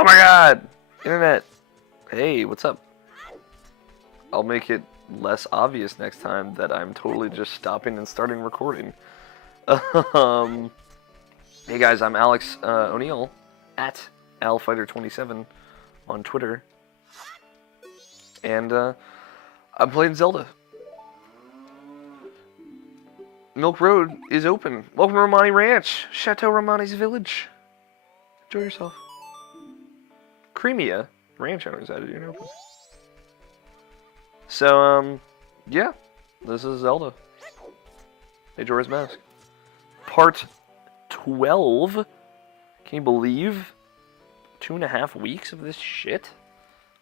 Oh my god! Internet! Hey, what's up? I'll make it less obvious next time that I'm totally just stopping and starting recording. Um, hey guys, I'm Alex O'Neill at AlFighter27 on Twitter. And I'm playing Zelda. Milk Road is open. Welcome to Romani Ranch, Chateau Romani's village. Enjoy yourself. Creamia ranch owners added in open. So, yeah, this is Zelda. Majora's Mask. Part 12. Can you believe 2.5 weeks of this shit?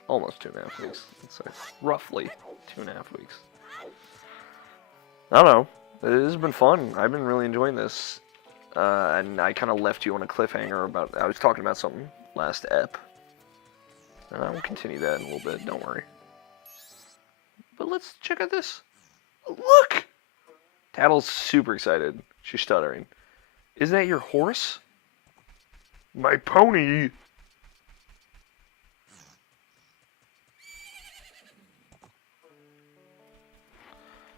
Almost 2.5 weeks. Let's say roughly 2.5 weeks. I don't know. It has been fun. I've been really enjoying this. And I kind of left you on a cliffhanger about... I was talking about something last ep. And I will continue that in a little bit, don't worry. But let's check out this. Look! Tattle's super excited. She's stuttering. Isn't that your horse? My pony!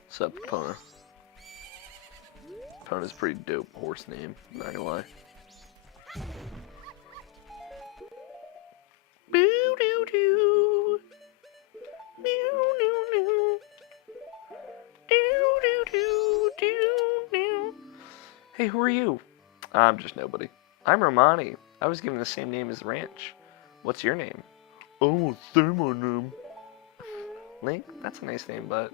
What's up, Pona? Pona's a pretty dope horse name, not gonna lie. Boo doo doo. Doo doo doo. Doo doo doo doo doo. Hey, who are you? I'm just nobody. I'm Romani. I was given the same name as the ranch. What's your name? Oh, say my name. Link? That's a nice name, but...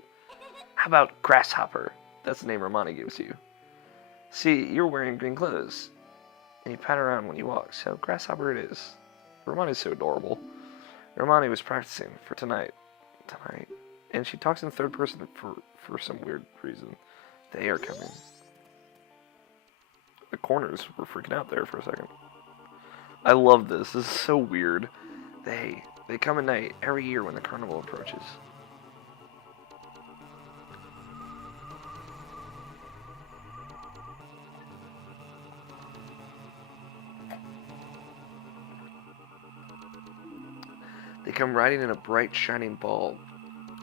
How about Grasshopper? That's the name Romani gives you. See, you're wearing green clothes. And you pat around when you walk, so Grasshopper it is. Romani's so adorable. Romani was practicing for tonight. And she talks in third person for some weird reason. They are coming. The corners were freaking out there for a second. I love this. This is so weird. They come at night every year when the carnival approaches. They come riding in a bright, shining ball.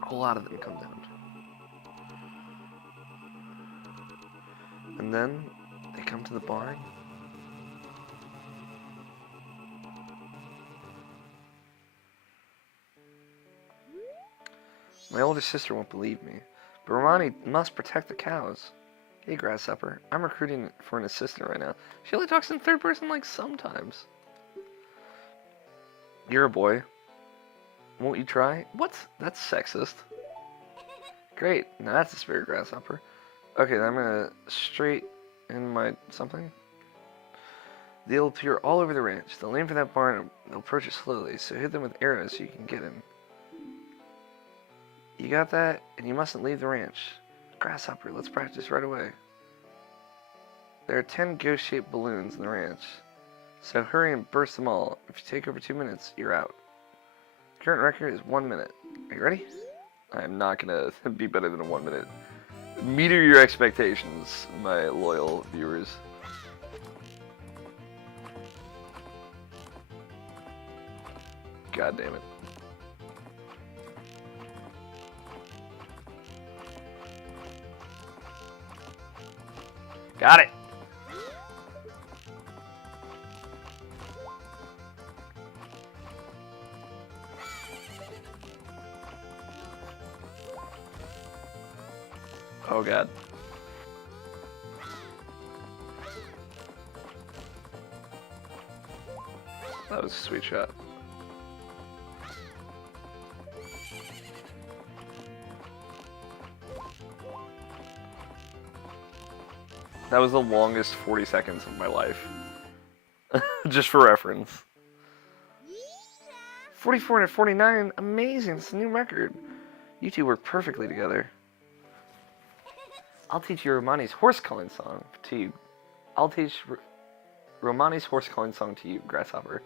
A whole lot of them come down. And then they come to the barn. My older sister won't believe me, but Romani must protect the cows. Hey, Grasshopper, I'm recruiting for an assistant right now. She only talks in third person like sometimes. You're a boy. Won't you try? What? That's sexist. Great, now that's the spirit, Grasshopper. Okay, then I'm gonna straight in my something. They'll appear all over the ranch. They'll aim for that barn and they'll approach it slowly, so hit them with arrows so you can get in. You got that? And you mustn't leave the ranch. Grasshopper, let's practice right away. There are 10 ghost-shaped balloons in the ranch, so hurry and burst them all. If you take over 2 minutes, you're out. Current record is 1 minute. Are you ready? I'm not gonna be better than a 1 minute. Meter your expectations, my loyal viewers. God damn it. Got it! Oh god. That was a sweet shot. That was the longest 40 seconds of my life. Just for reference. 44 to 49, amazing, it's a new record. You two work perfectly together. I'll teach you Romani's horse calling song to you. I'll teach Romani's horse calling song to you, Grasshopper.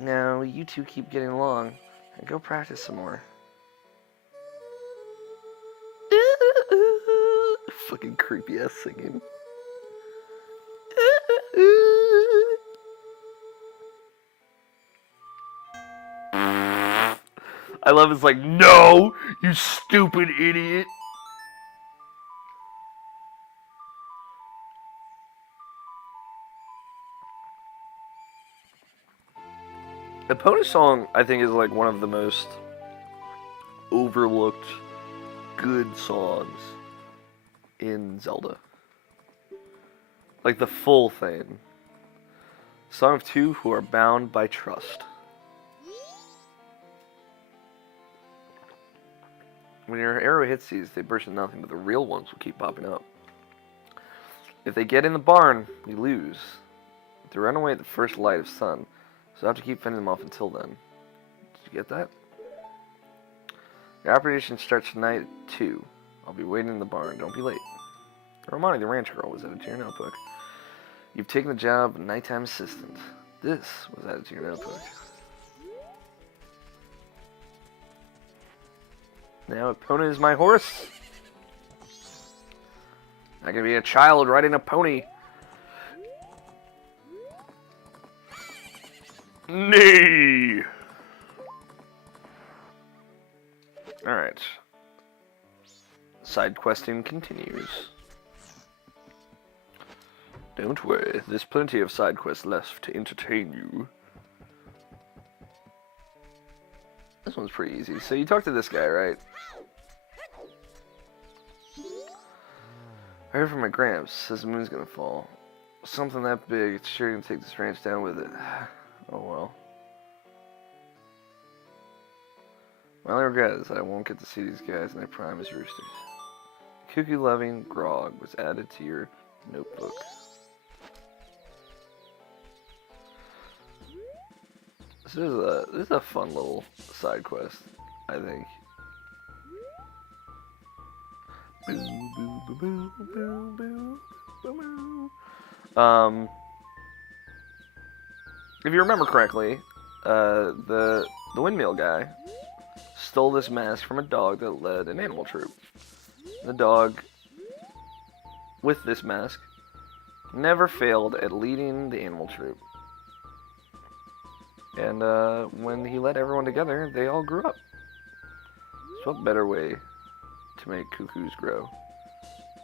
Now, you two keep getting along and go practice some more. Fucking creepy ass singing. I love it's like, no, you stupid idiot. Epona's song, I think, is like one of the most overlooked good songs in Zelda. Like the full thing. Song of two who are bound by trust. When your arrow hits these, they burst into nothing, but the real ones will keep popping up. If they get in the barn, you lose. They run away at the first light of sun, so I have to keep fending them off until then. Did you get that? The operation starts tonight at 2. I'll be waiting in the barn. Don't be late. Romani, the ranch girl, was added to your notebook. You've taken the job of nighttime assistant. This was added to your notebook. Now Epona is my horse. I can be a child riding a pony. Nay! Alright. Side questing continues. Don't worry, there's plenty of side quests left to entertain you. This one's pretty easy. So you talk to this guy, right? I heard from my gramps. Says the moon's gonna fall. Something that big, it's sure gonna take this ranch down with it. Oh well. My only regret is that I won't get to see these guys in their prime as roosters. Cuckoo-loving grog was added to your notebook. This is a fun little side quest, I think. If you remember correctly, the windmill guy stole this mask from a dog that led an animal troop. The dog, with this mask, never failed at leading the animal troop. And when he led everyone together, they all grew up. So what better way to make cuckoos grow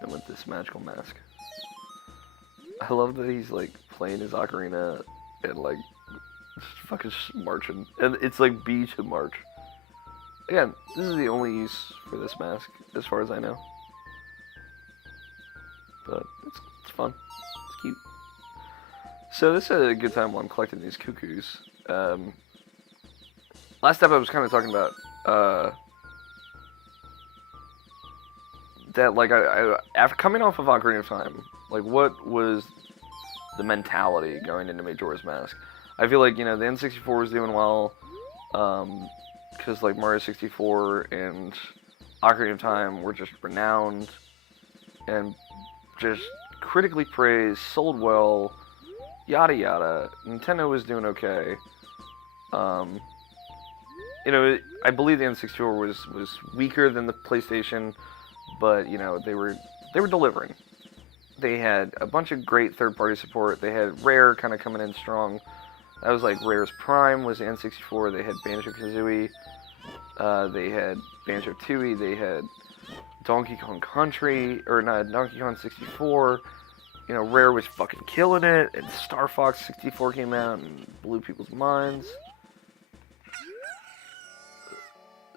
than with this magical mask? I love that he's like playing his ocarina and like just fucking marching. And it's like B to march. Again, this is the only use for this mask, as far as I know. But it's fun. It's cute. So this is a good time while I'm collecting these cuckoos. Last step I was kind of talking about that like I after coming off of Ocarina of Time, like what was the mentality going into Majora's Mask? I feel like, you know, the N64 was doing well, because like Mario 64 and Ocarina of Time were just renowned and just critically praised, sold well, yada yada. Nintendo was doing okay. You know, I believe the N64 was weaker than the PlayStation, but you know, they were delivering. They had a bunch of great third-party support. They had Rare kind of coming in strong. That was like Rare's prime was the N64. They had Banjo-Kazooie. They had Banjo-Tooie. They had Donkey Kong Country, or not, Donkey Kong 64. You know, Rare was fucking killing it, and Star Fox 64 came out and blew people's minds.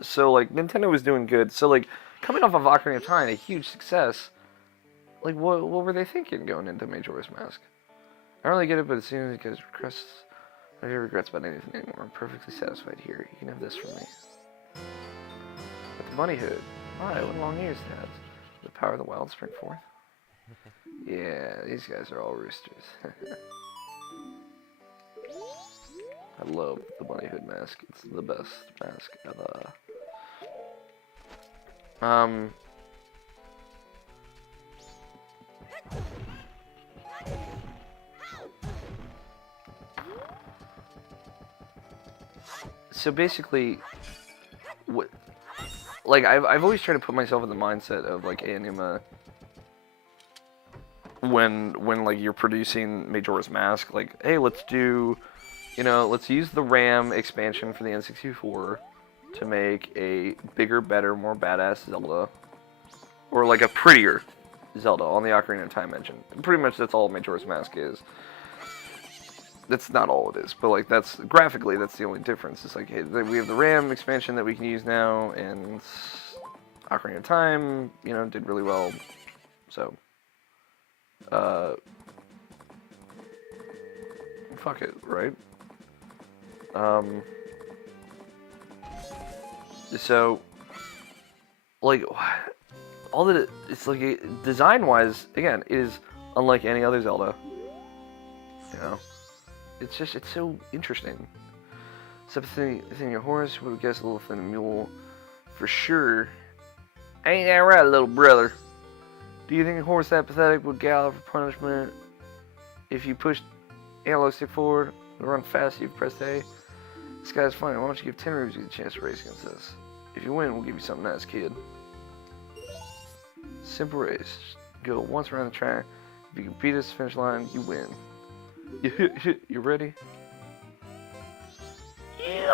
So, like, Nintendo was doing good. So, like, coming off of Ocarina of Time, a huge success, like, what were they thinking going into Majora's Mask? I don't really get it, but as soon as it goes, I have regrets about anything anymore. I'm perfectly satisfied here. You can have this from me. But the bunny hood. Why? What long ears it has. The power of the wild spring forth. Yeah, these guys are all roosters. I love the bunny hood mask. It's the best mask ever. So basically, what, like I've always tried to put myself in the mindset of like Anima when like you're producing Majora's Mask, like, hey, let's do, you know, let's use the RAM expansion for the N64 to make a bigger, better, more badass Zelda, or like a prettier Zelda on the Ocarina of Time engine. Pretty much that's all Majora's Mask is. That's not all it is, but like that's graphically that's the only difference. It's like, hey, we have the RAM expansion that we can use now, and Ocarina of Time, you know, did really well. So, fuck it, right? So, like, all that it's like design-wise, again, it is unlike any other Zelda. You know, it's so interesting. Except thin your horse, would guess a little thin mule, for sure. Ain't that right, little brother? Do you think a horse that pathetic would gallop for punishment if you pushed analog stick forward, run fast, you press A? This guy's funny. Why don't you give 10 rubies a chance to race against us? If you win, we'll give you something nice, kid. Simple race. Go once around the track. If you can beat us to the finish line, you win. You ready? Yeah!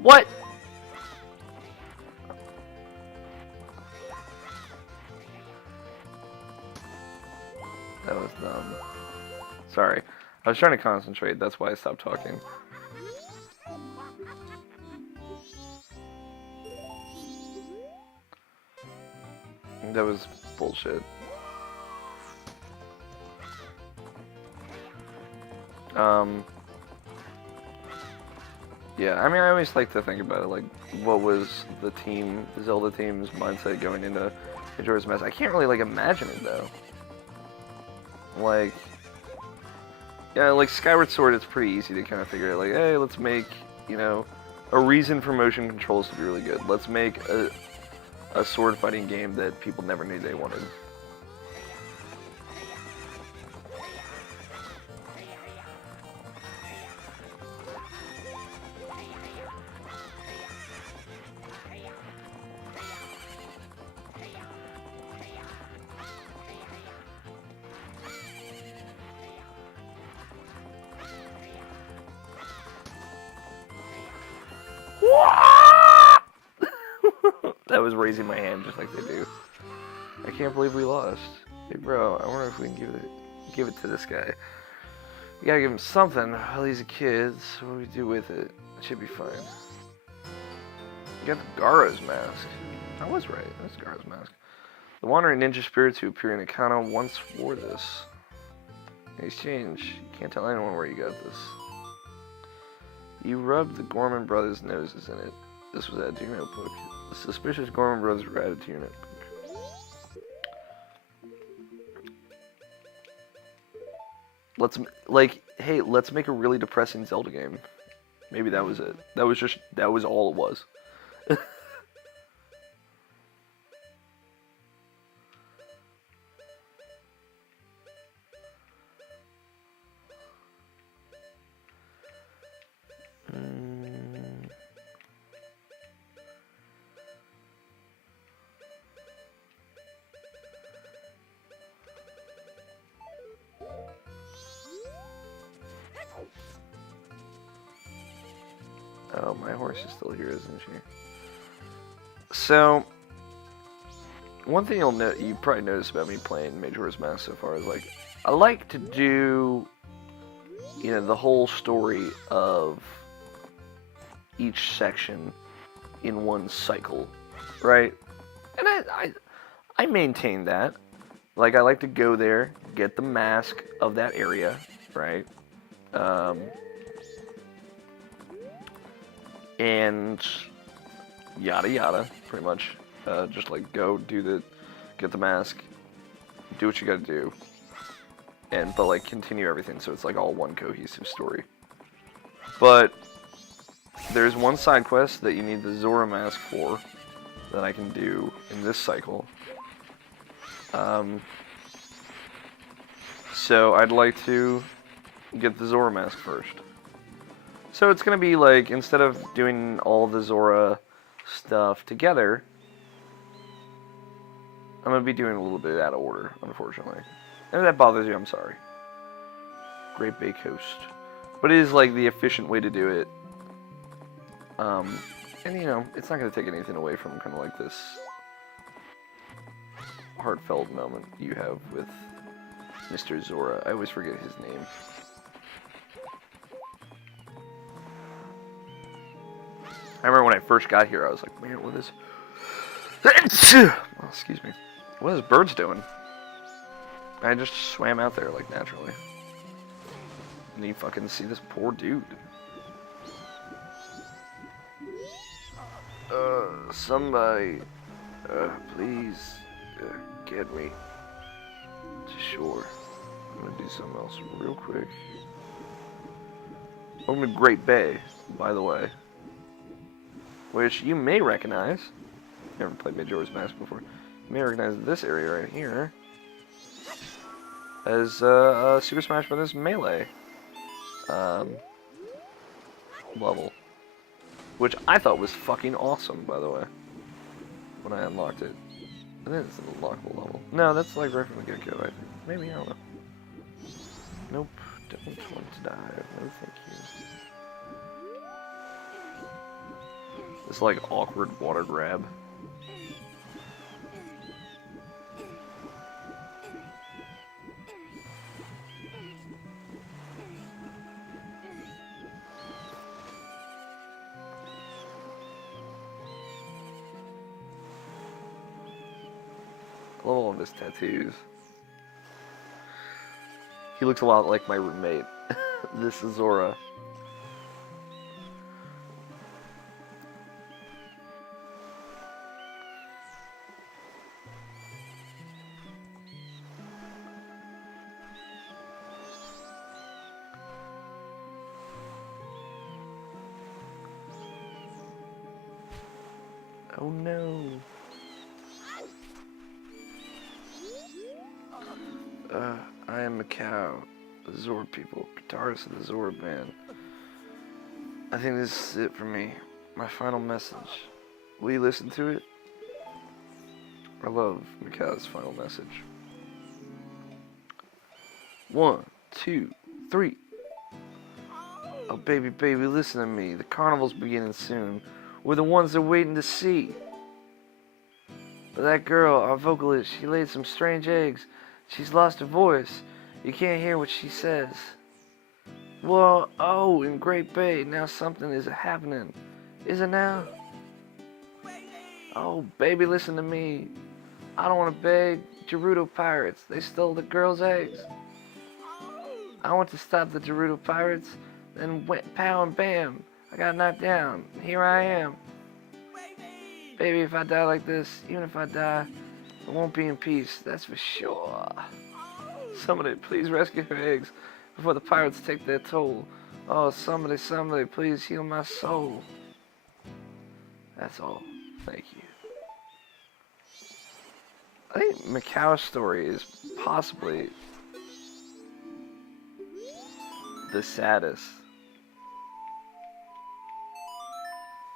What? That was dumb. Sorry. I was trying to concentrate, that's why I stopped talking. That was bullshit. Yeah, I mean, I always like to think about it, like, what was the Zelda team's mindset going into Majora's Mask? I can't really, like, imagine it, though. Like, yeah, like, Skyward Sword, it's pretty easy to kind of figure out, like, hey, let's make, you know, a reason for motion controls to be really good. Let's make a sword fighting game that people never knew they wanted. That was raising my hand just like they do. I can't believe we lost. Hey bro, I wonder if we can give it to this guy. You gotta give him something. Well, he's a kid, so what do we do with it? It should be fine. You got the Gara's mask. I was right. That's Gara's mask. The wandering ninja spirits who appear in Akana once wore this. In exchange, you can't tell anyone where you got this. You rubbed the Gorman brothers' noses in it. This was added to your notebook. The suspicious Gorman brothers were added to your notebook. Let's make a really depressing Zelda game. Maybe that was it. That was all it was. Oh, my horse is still here, isn't she? So, one thing you probably noticed about me playing Majora's Mask so far is, like, I like to do, you know, the whole story of each section in one cycle, right? And I maintain that. Like, I like to go there, get the mask of that area, right? and yada yada, pretty much. Just like go get the mask, do what you gotta do, but like continue everything so it's like all one cohesive story. But there's one side quest that you need the Zora mask for that I can do in this cycle. So I'd like to get the Zora mask first. So it's gonna be like, instead of doing all the Zora stuff together, I'm gonna be doing a little bit out of order, unfortunately. And if that bothers you, I'm sorry. Great Bay Coast. But it is like the efficient way to do it. And you know, it's not gonna take anything away from kind of like this heartfelt moment you have with Mr. Zora. I always forget his name. I remember when I first got here, I was like, man, what is... Oh, excuse me. What is birds doing? I just swam out there, like, naturally. And you fucking see this poor dude. Somebody, please, get me to shore. I'm gonna do something else real quick. Welcome to Great Bay, by the way. Which you may recognize. Never played Majora's Mask before. You may recognize this area right here as Super Smash Bros. Melee level. Which I thought was fucking awesome, by the way, when I unlocked it. I think it's an unlockable level. No, that's like right from the get-go, I think. Maybe, I don't know. Nope, don't want to dive. No, thank you. This like awkward water grab. I love all of his tattoos. He looks a lot like my roommate. This is Zora. Oh no. I am Macau, the Zora people, guitarist of the Zora band. I think this is it for me. My final message. Will you listen to it? I love Macau's final message. 1, 2, 3. Oh baby, baby, listen to me. The carnival's beginning soon. We're the ones they're waiting to see. But that girl, our vocalist, she laid some strange eggs. She's lost her voice. You can't hear what she says. Well, oh, in Great Bay, now something is happening. Is it now? Oh, baby, listen to me. I don't want to beg. Gerudo pirates, they stole the girl's eggs. I want to stop the Gerudo pirates, then went pow and bam. I got knocked down. Here I am. Baby, if I die like this, even if I die, I won't be in peace, that's for sure. Somebody, please rescue her eggs before the pirates take their toll. Oh, somebody, please heal my soul. That's all. Thank you. I think Macau's story is possibly the saddest.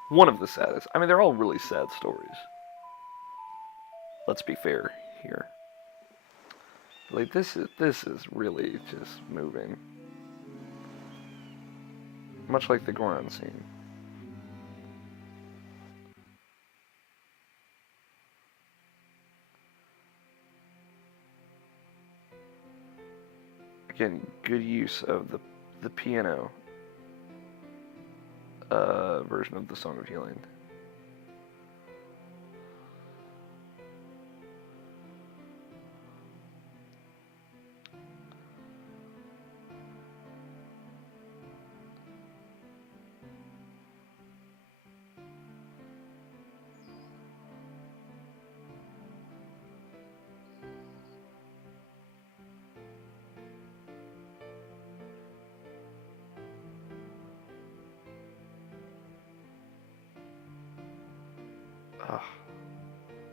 One of the saddest. I mean, they're all really sad stories. Let's be fair here. Like, this is really just moving. Much like the Goron scene. Again, good use of the piano version of the Song of Healing.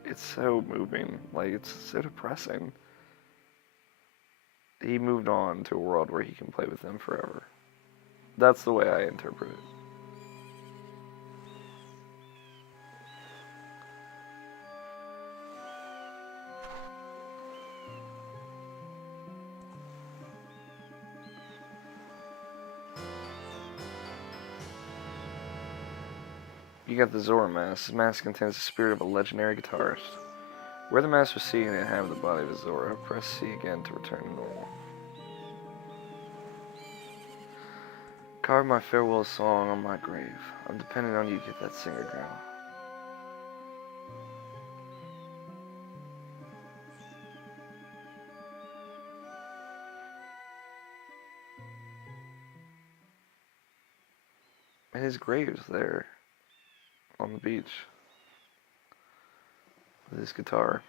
It's so moving. Like, it's so depressing. He moved on to a world where he can play with them forever. That's the way I interpret it. You got the Zora mask. This mask contains the spirit of a legendary guitarist. Wear the mask with C and have the body of a Zora. Press C again to return to normal. Carve my farewell song on my grave. I'm depending on you to get that singer girl. And his grave's there on the beach with his guitar.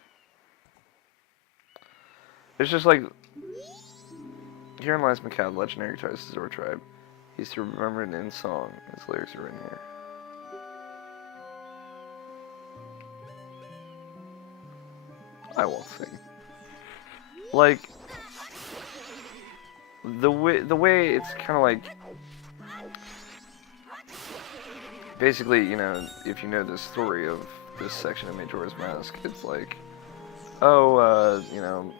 It's just like, herein lies Macau, the legendary guitarist of the Zora tribe. He's to be remembered in song. His lyrics are in here. I won't sing. Like, the way it's kind of like, basically, you know, if you know the story of this section of Majora's Mask, it's like, oh, you know,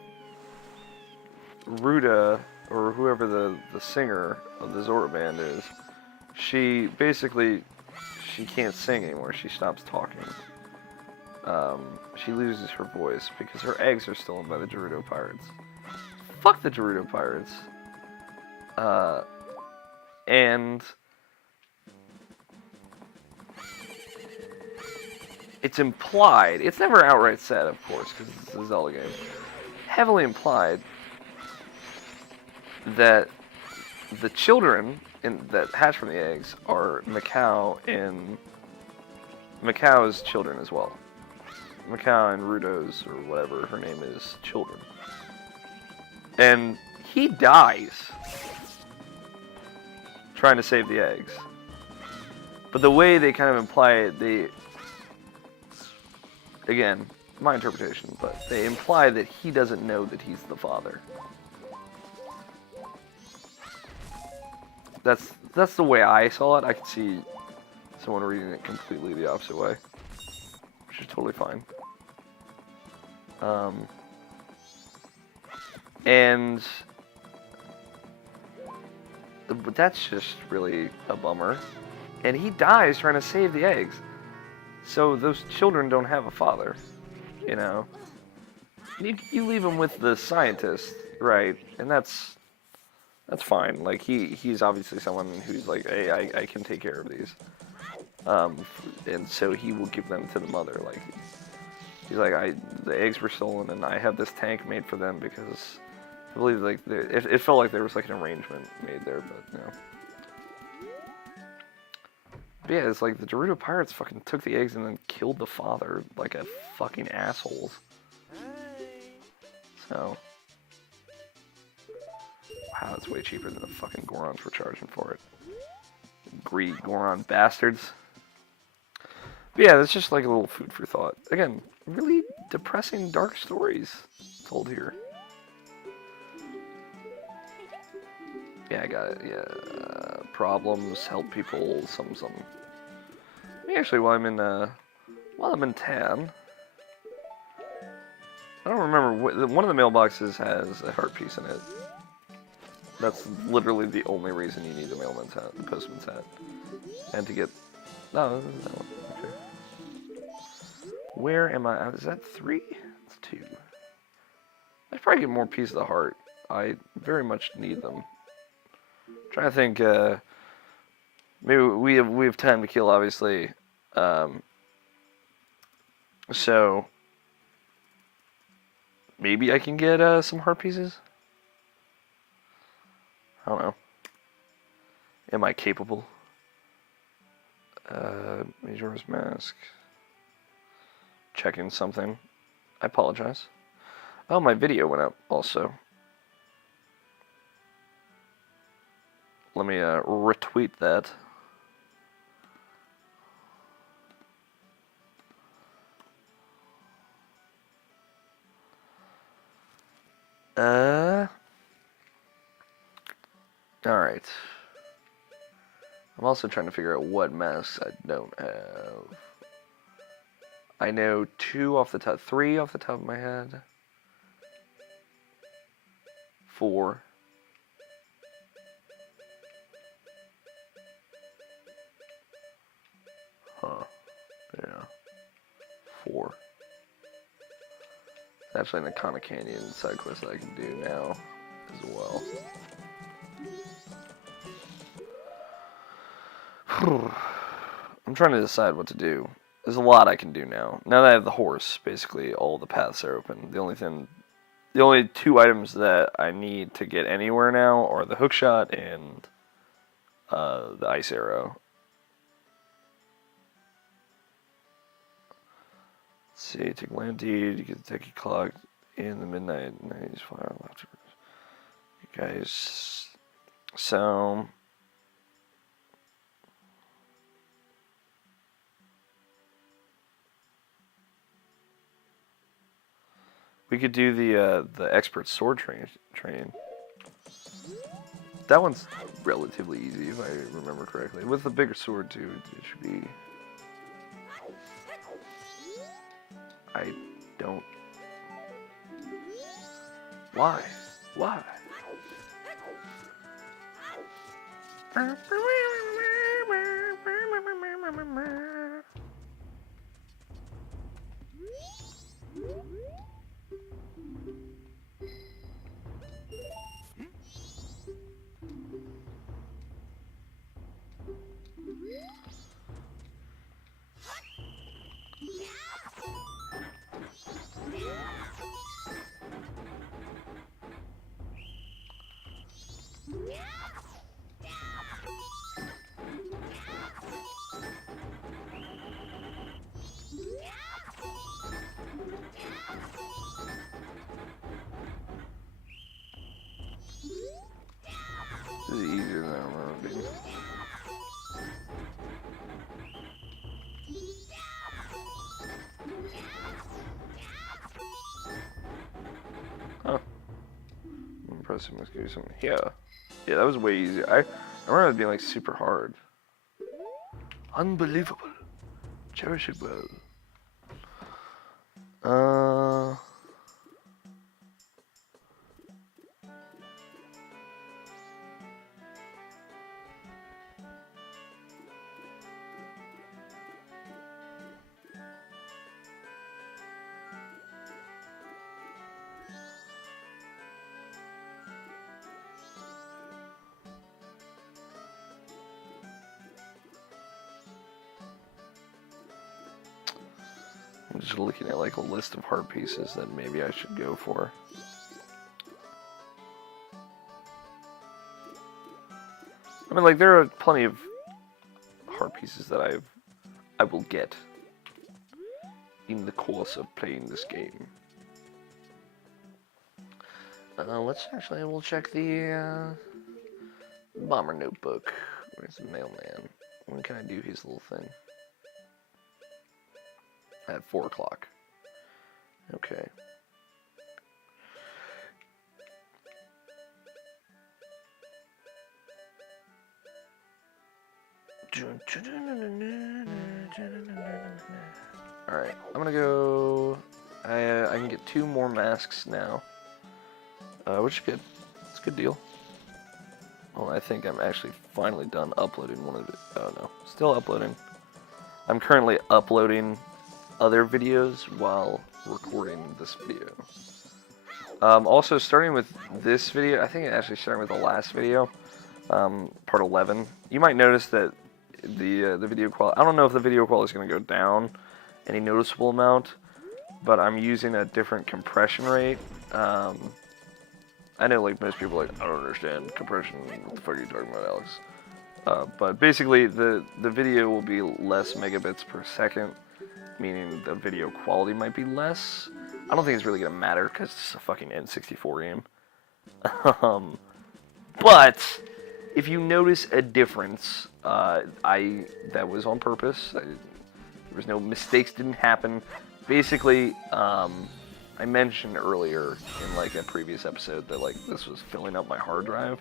Ruta, or whoever the singer of the Zora band is, she basically, she can't sing anymore. She stops talking. She loses her voice because her eggs are stolen by the Gerudo pirates. Fuck the Gerudo pirates. And it's implied, it's never outright said, of course, because it's a Zelda game, heavily implied that the children that hatch from the eggs are Macau and Macau's children as well. Macau and Rudo's, or whatever her name is, children. And he dies trying to save the eggs. But the way they kind of imply it, again, my interpretation, but they imply that he doesn't know that he's the father. That's the way I saw it. I could see someone reading it completely the opposite way, which is totally fine. But that's just really a bummer. And he dies trying to save the eggs. So those children don't have a father, you know. You leave him with the scientist, right? And that's fine. Like, he's obviously someone who's like, hey, I can take care of these. And so he will give them to the mother. Like, he's like, the eggs were stolen, and I have this tank made for them because I believe like it felt like there was like an arrangement made there, but you know. But yeah, it's like the Gerudo pirates fucking took the eggs and then killed the father like a fucking assholes. So. Wow, it's way cheaper than the fucking Gorons were charging for it. Greedy Goron bastards. But yeah, that's just like a little food for thought. Again, really depressing, dark stories told here. Yeah, I got it. Yeah, problems, help people, some. Actually, while I'm in town, I don't remember. One of the mailboxes has a heart piece in it. That's literally the only reason you need the mailman's hat, the postman's hat, and to get. No, okay. Where am I? Is that 3? It's 2. I should probably get more pieces of heart. I very much need them. I'm trying to think. Maybe we have time to kill, obviously. So maybe I can get some heart pieces. I don't know. Am I capable? Majora's Mask. Checking something. I apologize. Oh, my video went up also. Let me retweet that. Alright. I'm also trying to figure out what masks I don't have. I know 3 off the top of my head. 4. Huh. Yeah. 4. Actually, an Iconic Canyon side quest that I can do now as well. I'm trying to decide what to do. There's a lot I can do now. Now that I have the horse, basically all the paths are open. The only 2 items that I need to get anywhere now are the hookshot and the ice arrow. Let's see, take land deed, you get the techie clock in the midnight 90s fire left. You guys, so we could do the expert sword training. That one's relatively easy if I remember correctly. With the bigger sword too, it should be. I don't. Why? Why? This is easier than I remember it being. Huh. I'm impressed it must give you something. Yeah. Yeah, that was way easier. I remember it being like super hard. Unbelievable. Cherish it well. I'm just looking at like a list of heart pieces that maybe I should go for. I mean, like, there are plenty of heart pieces that I will get in the course of playing this game. We'll check the bomber notebook. Where's the mailman? When can I do his little thing? At 4 o'clock. Okay. Alright, I'm gonna go. I can get 2 more masks now. Which is good. It's a good deal. Well, I think I'm actually finally done uploading one of it. Oh no, still uploading. I'm currently uploading other videos while recording this video. Also, starting with this video, I think actually starting with the last video, part 11. You might notice that the video quality. I don't know if the video quality is going to go down any noticeable amount, but I'm using a different compression rate. I know, like, most people are like, I don't understand compression. What the fuck are you talking about, Alex? But basically, the video will be less megabits per second, meaning the video quality might be less. I don't think it's really gonna matter because it's a fucking N64 game. But if you notice a difference, that was on purpose. There was no mistakes, didn't happen. Basically, I I mentioned earlier in like a previous episode that like this was filling up my hard drive.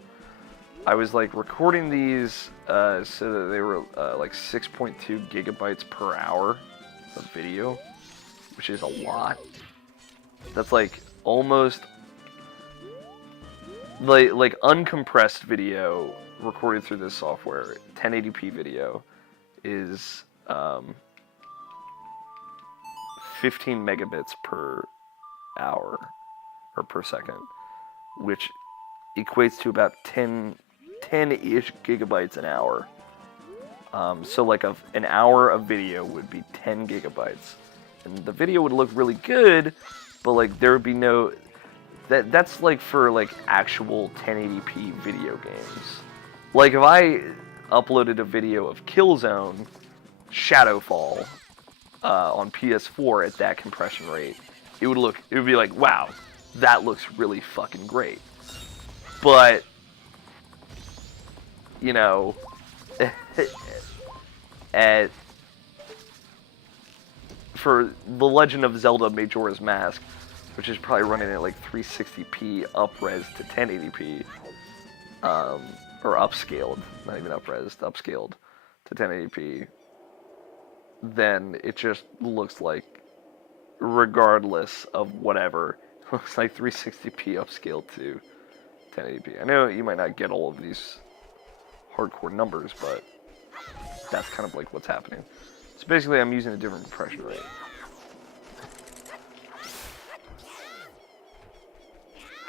I was like recording these so that they were like 6.2 gigabytes per hour of video, which is a lot. That's like almost like uncompressed video recorded through this software. 1080p video is 15 megabits per hour or per second, which equates to about 10-ish gigabytes an hour. So like an hour of video would be 10 gigabytes. And the video would look really good, but like there would be no... That's like for like actual 1080p video games. Like if I uploaded a video of Killzone Shadowfall on PS4 at that compression rate, it would be like, wow, that looks really fucking great. But you know, for The Legend of Zelda Majora's Mask, which is probably running at like 360p up-res to 1080p, or upscaled, not even up-res, upscaled to 1080p, then it just looks like, regardless of whatever, it looks like 360p upscaled to 1080p. I know you might not get all of these hardcore numbers, but that's kind of like what's happening. So basically I'm using a different compression rate.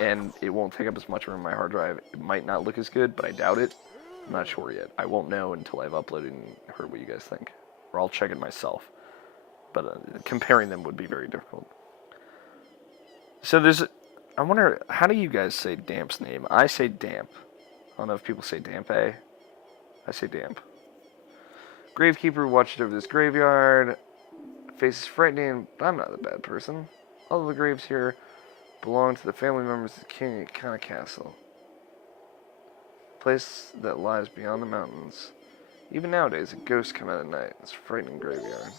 And it won't take up as much room on my hard drive. It might not look as good, but I doubt it. I'm not sure yet. I won't know until I've uploaded and heard what you guys think. Or I'll check it myself. But comparing them would be very difficult. So there's... I wonder, how do you guys say Damp's name? I say Damp. I don't know if people say Dampe. I say Damp. Gravekeeper watched over this graveyard. Face is frightening, but I'm not a bad person. All of the graves here belong to the family members of the king at Kana Castle. A place that lies beyond the mountains. Even nowadays, a ghost come out at night. It's a frightening graveyard.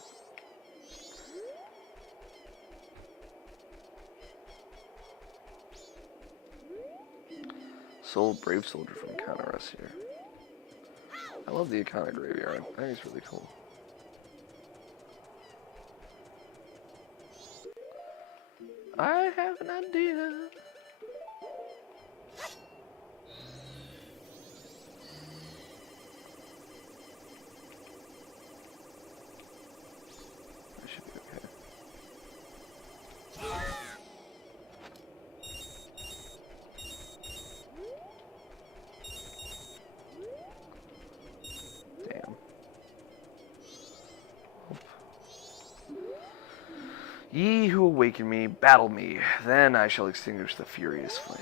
Soul brave soldier from Akana rests here. I love the Akana graveyard. I think it's really cool. I have an idea. I should be okay. Damn. Ye who awaken me, battle me, then I shall extinguish the furious flame.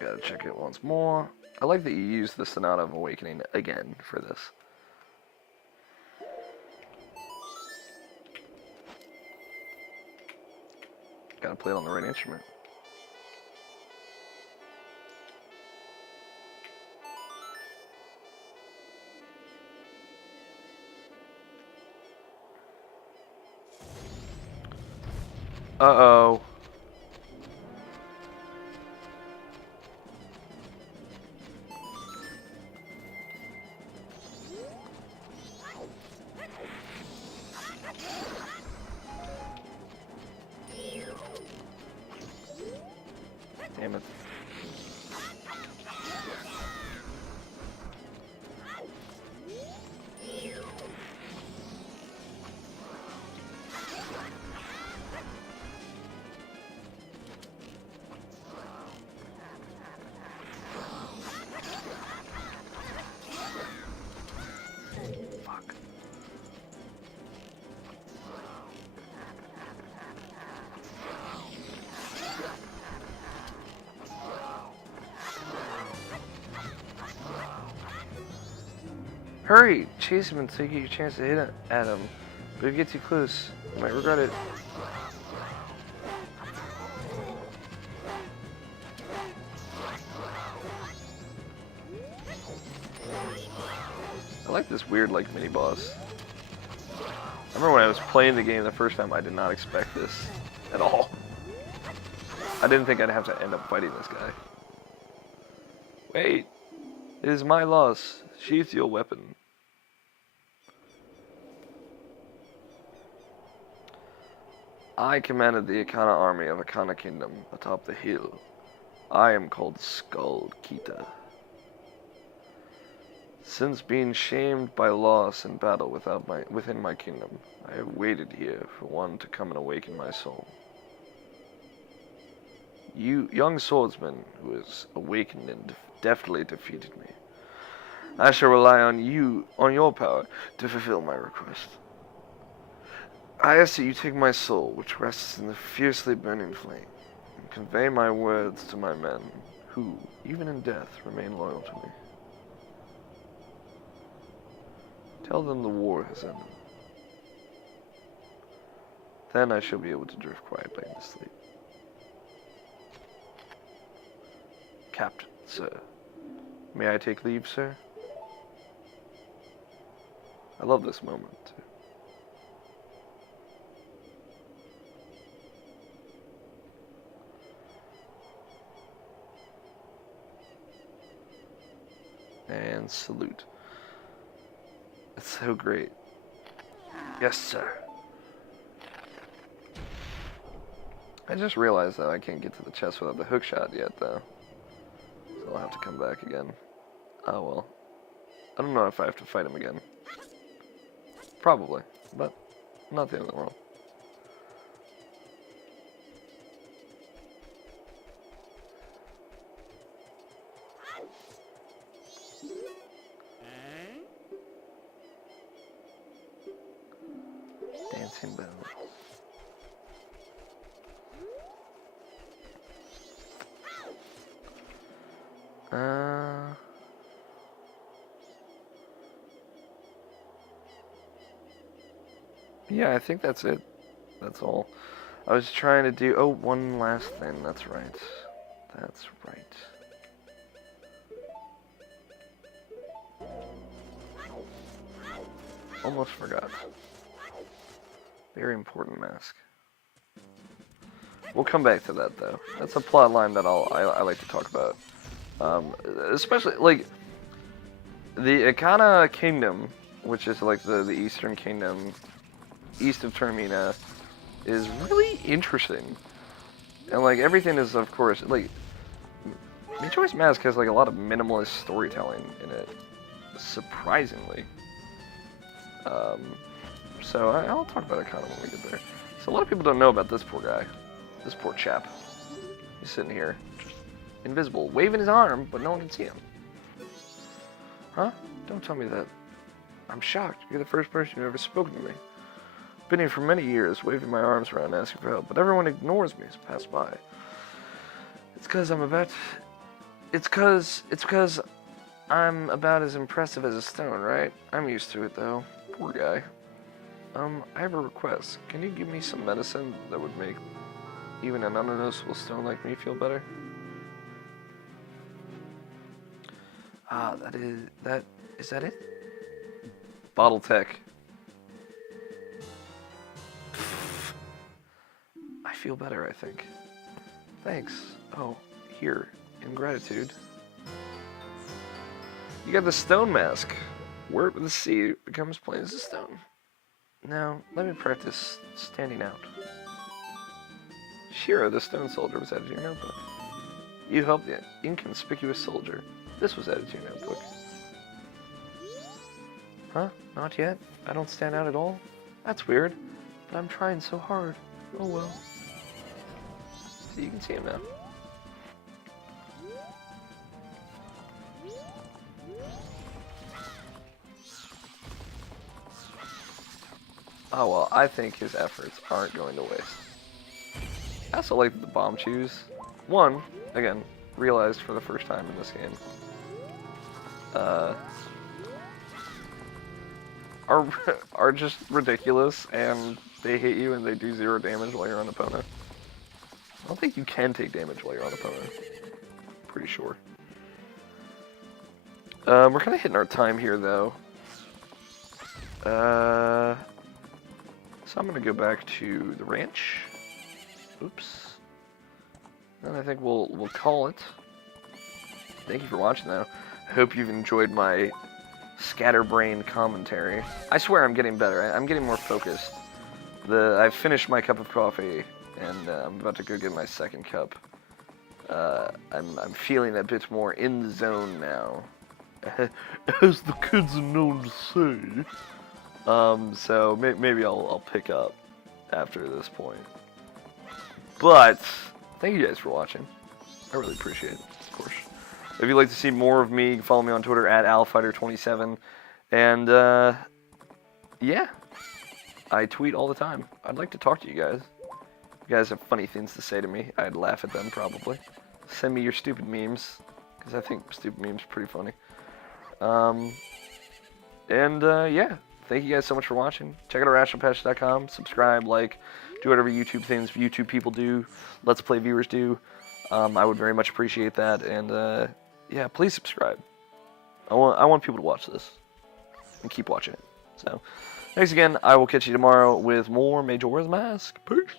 Gotta check it once more. I like that you used the Sonata of Awakening again for this. Gotta play it on the right instrument. Uh-oh. Damn it. Fuck. Hurry! Chase him until you get your chance to hit at him. But if you get too close, you might regret it. like this weird, like, mini-boss. I remember when I was playing the game the first time, I did not expect this at all. I didn't think I'd have to end up fighting this guy. Wait. It is my loss. Sheath your weapon. I commanded the Akana army of Akana Kingdom atop the hill. I am called Skald Kita. Since being shamed by loss in battle within my kingdom, I have waited here for one to come and awaken my soul. You, young swordsman who has awakened and deftly defeated me, I shall rely on your power, to fulfill my request. I ask that you take my soul, which rests in the fiercely burning flame, and convey my words to my men, who, even in death, remain loyal to me. Tell them the war has ended. Then I shall be able to drift quietly into sleep. Captain, sir. May I take leave, sir? I love this moment, too. And salute. It's so great. Yes, sir. I just realized that I can't get to the chest without the hook shot yet, though. So I'll have to come back again. Oh well. I don't know if I have to fight him again. Probably, but not the end of the world. Dancing bells. Yeah, I think that's it. That's all. I was trying to do... Oh, one last thing. That's right. That's right. Almost forgot. Very important mask. We'll come back to that, though. That's a plot line that I like to talk about. Especially, like, the Akana Kingdom, which is, like, the Eastern Kingdom, east of Termina, is really interesting. And, like, everything is, of course, like, Majora's Mask has, like, a lot of minimalist storytelling in it, surprisingly. So I'll talk about it kind of when we get there. So a lot of people don't know about this poor guy. This poor chap. He's sitting here, just invisible, waving his arm, but no one can see him. Huh? Don't tell me that. I'm shocked. You're the first person who ever spoken to me. Been here for many years, waving my arms around asking for help, but everyone ignores me as I pass by. It's because I'm about as impressive as a stone, right? I'm used to it, though. Poor guy. I have a request. Can you give me some medicine that would make even an unnoticeable stone like me feel better? Ah, is that it? Bottle tech. I feel better, I think. Thanks. Oh, here, in gratitude. You got the stone mask. Word with the sea becomes plain as a stone. Now, let me practice standing out. Shira, the stone soldier, was added to your notebook. You helped the inconspicuous soldier. This was added to your notebook. Huh? Not yet? I don't stand out at all? That's weird, but I'm trying so hard. Oh well. So you can see him now. Oh well, I think his efforts aren't going to waste. I also like the bomb chews. One, again, realized for the first time in this game, are just ridiculous, and they hit you and they do 0 damage while you're on opponent. I don't think you can take damage while you're on opponent. Pretty sure. We're kind of hitting our time here, though. So I'm gonna go back to the ranch. Oops. And I think we'll call it. Thank you for watching, though. I hope you've enjoyed my scatterbrained commentary. I swear I'm getting better. I'm getting more focused. I've finished my cup of coffee, and I'm about to go get my second cup. I'm feeling a bit more in the zone now, as the kids are known to say. So maybe I'll pick up after this point. But thank you guys for watching. I really appreciate it, of course. If you'd like to see more of me, follow me on Twitter at AlFighter27. And yeah, I tweet all the time. I'd like to talk to you guys. If you guys have funny things to say to me, I'd laugh at them probably. Send me your stupid memes, because I think stupid memes are pretty funny. Yeah, thank you guys so much for watching. Check out irrationalpatch.com, subscribe, like, do whatever YouTube things YouTube people do, Let's Play viewers do. I would very much appreciate that, and yeah, please subscribe. I want people to watch this and keep watching it. So, thanks again. I will catch you tomorrow with more Majora's Mask. Peace.